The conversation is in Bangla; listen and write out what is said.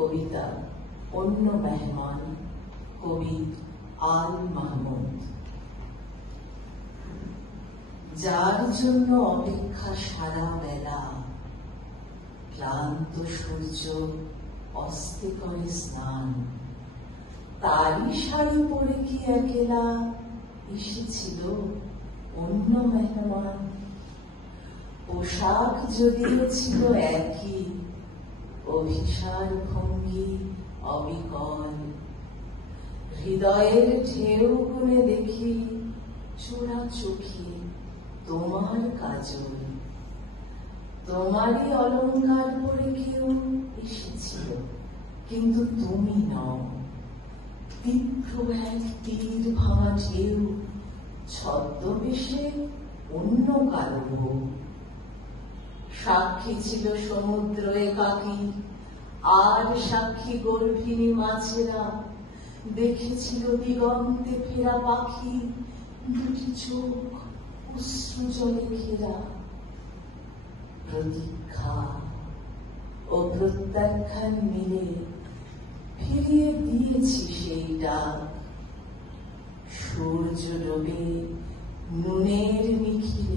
কবিতা অন্য মেহমান, কবি আল মাহমুদ। যার জন্য অপেক্ষা সারা বেলা, ক্লান্ত সূর্য অস্তে করে স্নান, তারই শাড়ি পরে কি একেলা এসেছিল অন্য মেহমান। পোশাক যদিও ছিল একই, অভিসার ভঙ্গি অবিকল। হৃদয়ের ঢেউ গুনে দেখি চোরা চোখে তোমার কাজল। তোমারই অলংকার পরে কেউ এসেছিল, কিন্তু তুমি নও। তীব্র এক তীর ভাঙা ঢেউ, ছদ্মবেশে অন্য কারো বউ। সাক্ষী ছিল সমুদ্র একাকী, আর সাক্ষী গর্ভিণী মাছেরা। দেখেছিল দিগন্তে ফেরা পাখি, দুটি চোখ অশ্রু জলে ঘেরা। প্রতীক্ষা ও প্রত্যাখ্যান মিলে ফিরিয়ে দিয়েছি সেই ডাক। সূর্য ডোবে নুনের নিখিল